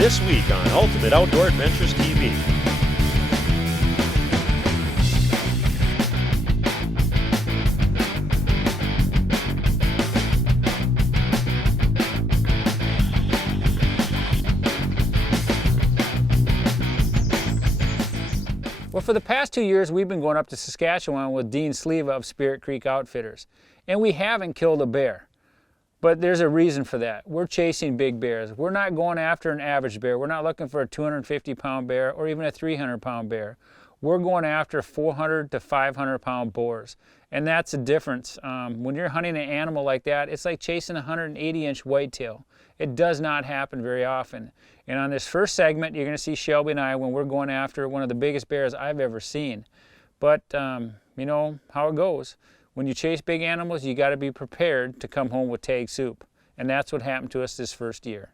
this week on Ultimate Outdoor Adventures TV. Well, for the past 2 years, we've been going up to Saskatchewan with Dean Sleva of Spirit Creek Outfitters, and we haven't killed a bear. But there's a reason for that. We're chasing big bears. We're not going after an average bear. We're not looking for a 250-pound bear or even a 300-pound bear. We're going after 400 to 500-pound boars. And that's the difference. When you're hunting an animal like that, it's like chasing a 180-inch whitetail. It does not happen very often. And on this first segment, you're going to see Shelby and I when we're going after one of the biggest bears I've ever seen. But you know how it goes. When you chase big animals, you got to be prepared to come home with tag soup. And that's what happened to us this first year.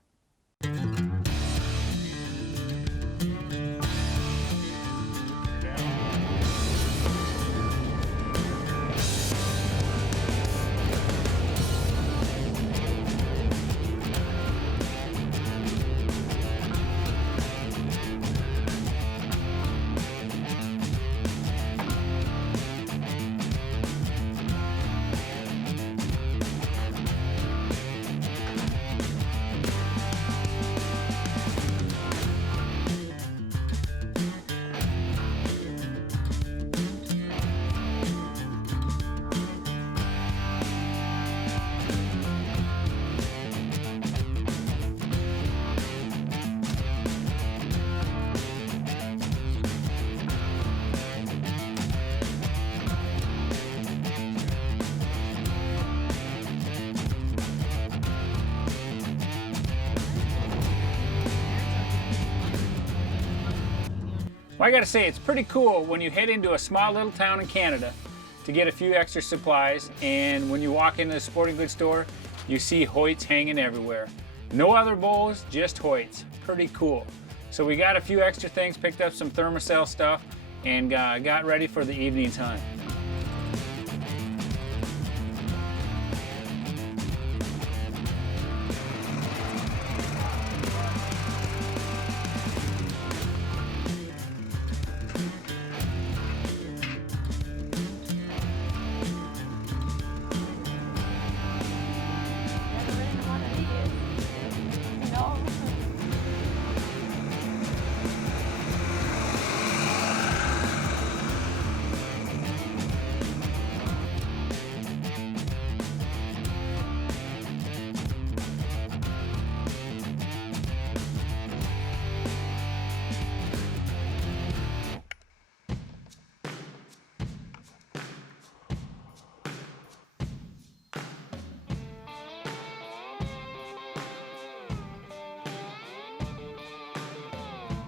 Well, I gotta say, it's pretty cool when you head into a small little town in Canada to get a few extra supplies, and when you walk into the sporting goods store, you see Hoyts hanging everywhere. No other bows, just Hoyts. Pretty cool. So we got a few extra things, picked up some Thermacell stuff, and got ready for the evening's hunt.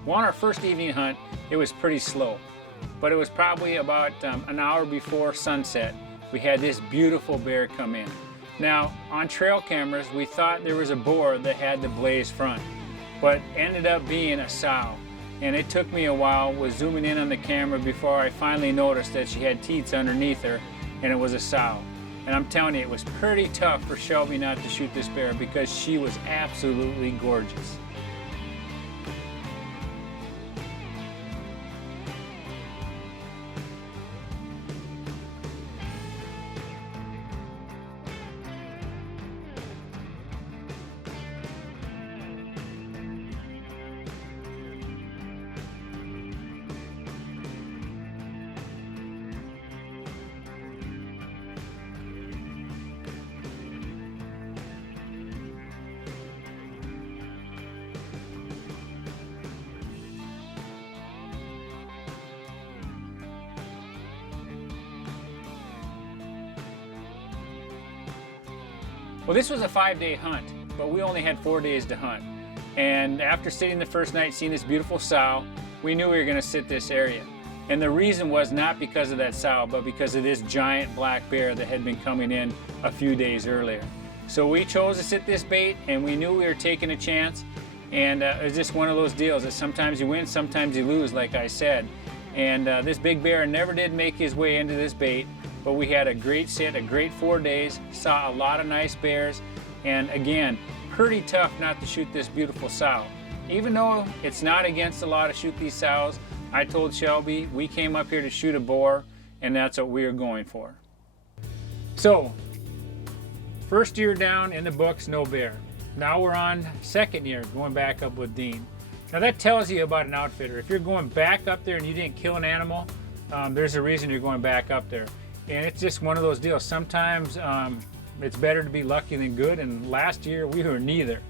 Well, on our first evening hunt, it was pretty slow, but it was probably about an hour before sunset. We had this beautiful bear come in. Now, on trail cameras, we thought there was a boar that had the blaze front, but ended up being a sow. And it took me a while with zooming in on the camera before I finally noticed that she had teats underneath her, and it was a sow. And I'm telling you, it was pretty tough for Shelby not to shoot this bear because she was absolutely gorgeous. Well, this was a 5-day hunt, but we only had 4 days to hunt. And after sitting the first night, seeing this beautiful sow, we knew we were going to sit this area. And the reason was not because of that sow, but because of this giant black bear that had been coming in a few days earlier. So we chose to sit this bait, and we knew we were taking a chance. And it was just one of those deals that sometimes you win, sometimes you lose, like I said. And this big bear never did make his way into this bait, but we had a great sit, a great 4 days, saw a lot of nice bears, and again, pretty tough not to shoot this beautiful sow. even though it's not against the law to shoot these sows, I told Shelby we came up here to shoot a boar, and that's what we are going for. So, first year down in the books, no bear. Now we're on second year, going back up with Dean. Now that tells you about an outfitter. If you're going back up there and you didn't kill an animal, there's a reason you're going back up there. And it's just one of those deals. Sometimes it's better to be lucky than good, and last year we were neither.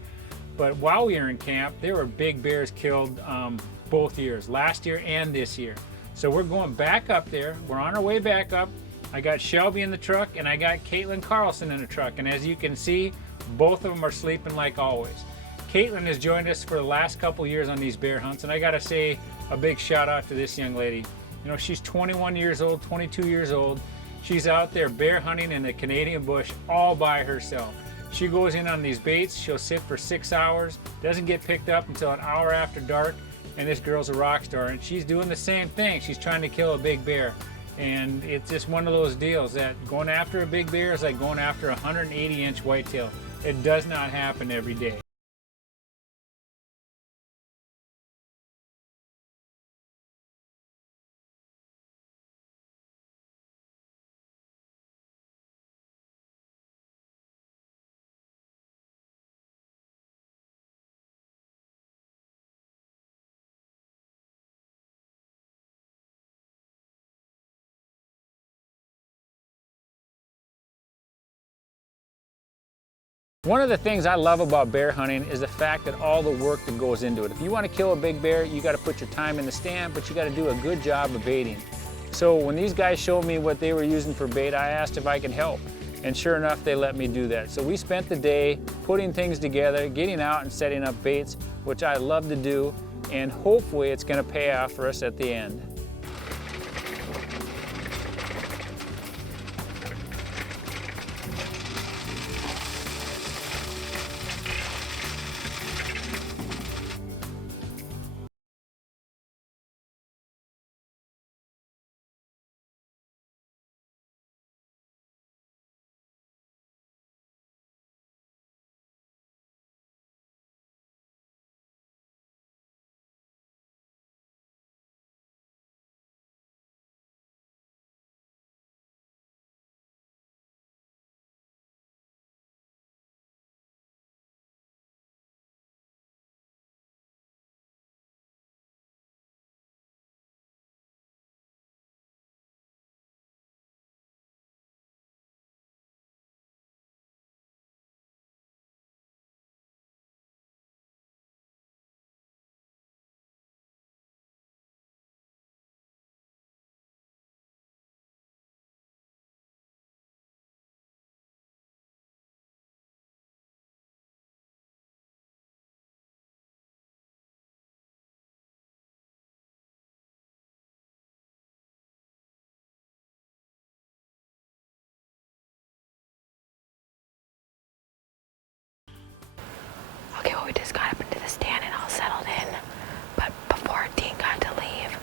But while we were in camp, there were big bears killed both years, last year and this year. So we're going back up there. We're on our way back up. I got Shelby in the truck and I got Caitlin Carlson in the truck. And as you can see, both of them are sleeping like always. Caitlin has joined us for the last couple years on these bear hunts, and I gotta say a big shout out to this young lady. You know, she's 21 years old, 22 years old. She's out there bear hunting in the Canadian bush all by herself. She goes in on these baits, she'll sit for 6 hours, doesn't get picked up until an hour after dark, and this girl's a rock star, and she's doing the same thing. She's trying to kill a big bear. And it's just one of those deals that going after a big bear is like going after a 180-inch whitetail. It does not happen every day. One of the things I love about bear hunting is the fact that all the work that goes into it. If you want to kill a big bear, you got to put your time in the stand, but you got to do a good job of baiting. So when these guys showed me what they were using for bait, I asked if I could help. And sure enough, they let me do that. So we spent the day putting things together, getting out and setting up baits, which I love to do, and hopefully it's going to pay off for us at the end. Okay, well, we just got up into the stand and all settled in, but before Dean got to leave,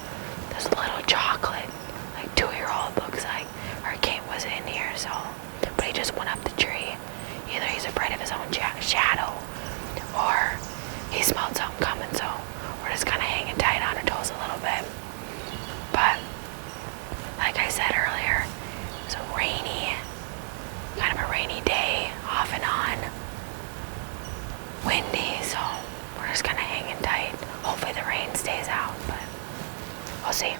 this little chocolate, like 2-year-old looks like, Hurricane was in here, so, but he just went up the tree. Either he's afraid of his own shadow, or he smelled something coming, so we're just kind of hanging tight on our toes a little bit. But, like I said earlier, it was a rainy, kind of a rainy day, off and on. Windy, so we're just kind of hanging tight. Hopefully the rain stays out, but we'll see.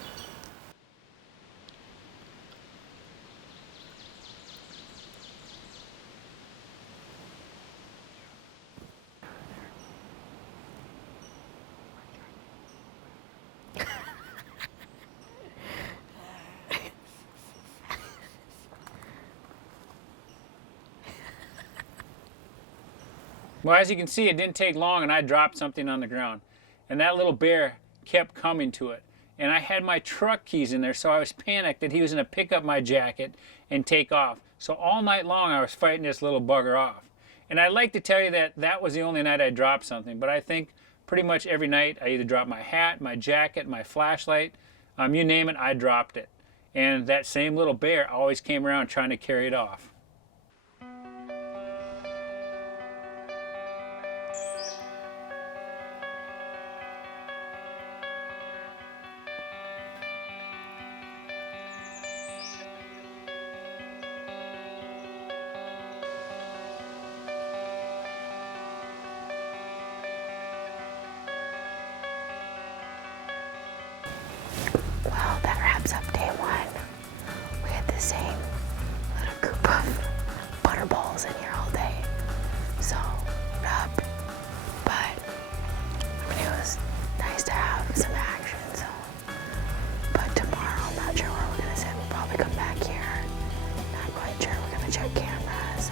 Well, as you can see, it didn't take long and I dropped something on the ground. And that little bear kept coming to it. And I had my truck keys in there, so I was panicked that he was going to pick up my jacket and take off. So all night long I was fighting this little bugger off. And I'd like to tell you that that was the only night I dropped something, but I think pretty much every night I either dropped my hat, my jacket, my flashlight, you name it, I dropped it. And that same little bear always came around trying to carry it off. same little group of butterballs in here all day. So, up. But, I mean, it was nice to have some action, so. But tomorrow, I'm not sure where we're gonna sit. We'll probably come back here. Not quite sure. We're gonna check cameras.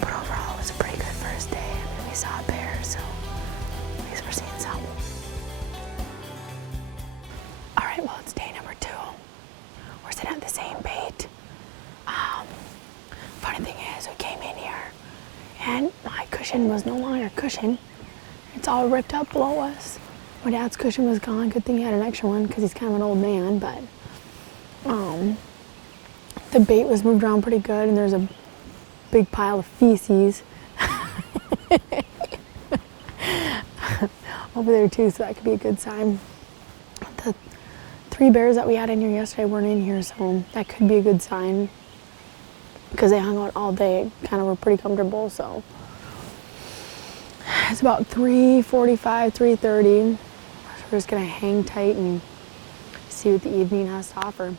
But overall, it was a pretty good first day. I mean, we saw a bear, so at least we're seeing some. All right, well, it's day number 2. We're sitting at the same bait. Funny thing is, we came in here and my cushion was no longer a cushion. It's all ripped up below us. My dad's cushion was gone. Good thing he had an extra one because he's kind of an old man, but the bait was moved around pretty good, and there's a big pile of feces over there too, so that could be a good sign. The 3 bears that we had in here yesterday weren't in here, so that could be a good sign because they hung out all day, kind of were pretty comfortable. So it's about 3:45, 3:30. So we're just gonna hang tight and see what the evening has to offer.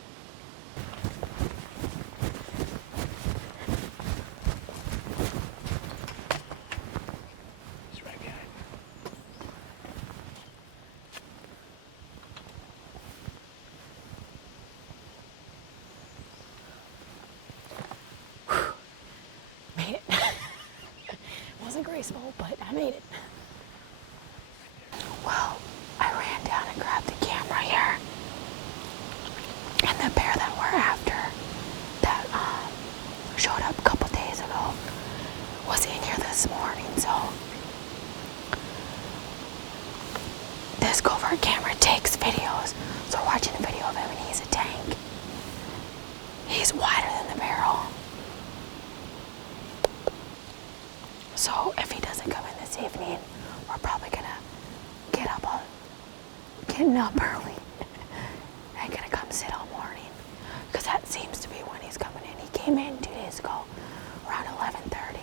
He's right behind. Made it. It wasn't graceful, but I made it. Well, I ran down and grabbed the camera here. And the bear that we're after, that showed up a couple days ago, was in here this morning, so this covert camera takes videos. So we're watching a video of him and he's a tank. He's wider than the barrel. So if he doesn't come in this evening, we're probably gonna getting up early and gonna come sit all morning, because that seems to be when he's coming in. He came in 2 days ago around 11:30.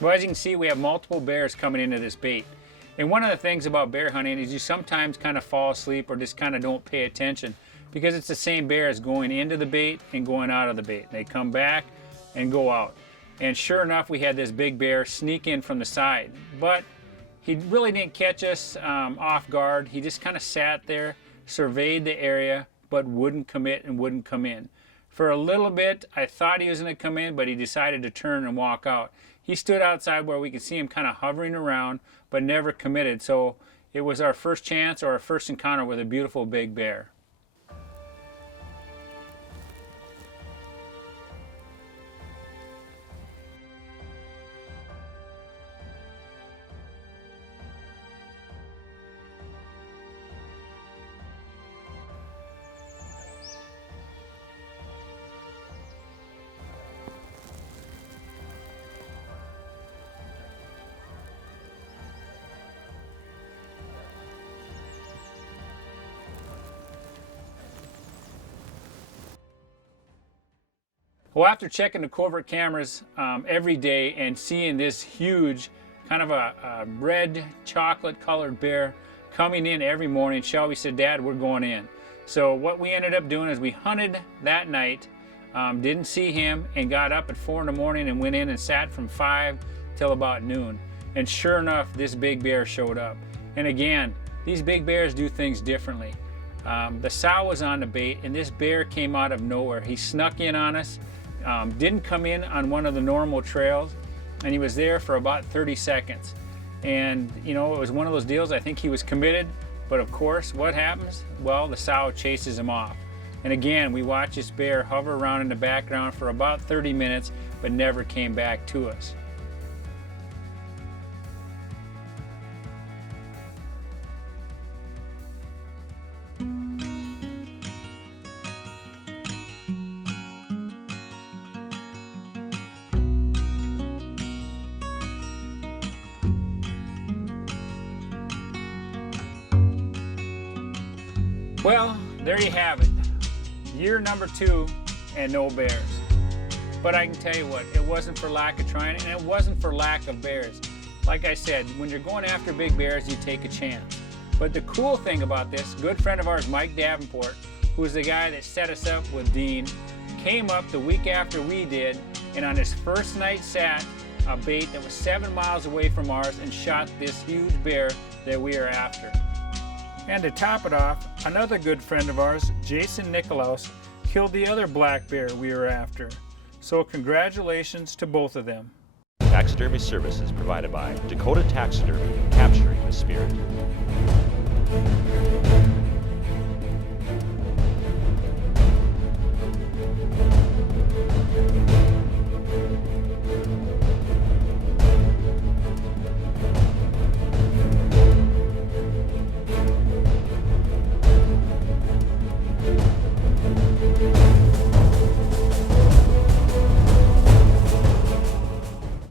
Well, as you can see, we have multiple bears coming into this bait. And one of the things about bear hunting is you sometimes kind of fall asleep or just kind of don't pay attention, because it's the same bears going into the bait and going out of the bait. They come back and go out. And sure enough, we had this big bear sneak in from the side, but he really didn't catch us off guard. He just kind of sat there, surveyed the area, but wouldn't commit and wouldn't come in. For a little bit, I thought he was going to come in, but he decided to turn and walk out. He stood outside where we could see him kind of hovering around, but never committed. So it was our first chance, or our first encounter with a beautiful big bear. Well, after checking the covert cameras every day and seeing this huge, kind of a red chocolate colored bear coming in every morning, Shelby said, "Dad, we're going in." So what we ended up doing is we hunted that night, didn't see him, and got up at 4 in the morning and went in and sat from 5 till about noon. And sure enough, this big bear showed up. And again, these big bears do things differently. The sow was on the bait, and this bear came out of nowhere. He snuck in on us, didn't come in on one of the normal trails, and he was there for about 30 seconds. And you know, it was one of those deals, I think he was committed, but of course, what happens? Well, the sow chases him off. And again, we watched this bear hover around in the background for about 30 minutes, but never came back to us. Well, there you have it. Year number 2 and no bears. But I can tell you what, it wasn't for lack of trying, and it wasn't for lack of bears. Like I said, when you're going after big bears, you take a chance. But the cool thing about this, good friend of ours, Mike Davenport, who was the guy that set us up with Dean, came up the week after we did, and on his first night sat a bait that was 7 miles away from ours and shot this huge bear that we are after. And to top it off, another good friend of ours, Jason Nicolaus, killed the other black bear we were after. So congratulations to both of them. Taxidermy services provided by Dakota Taxidermy, capturing the spirit.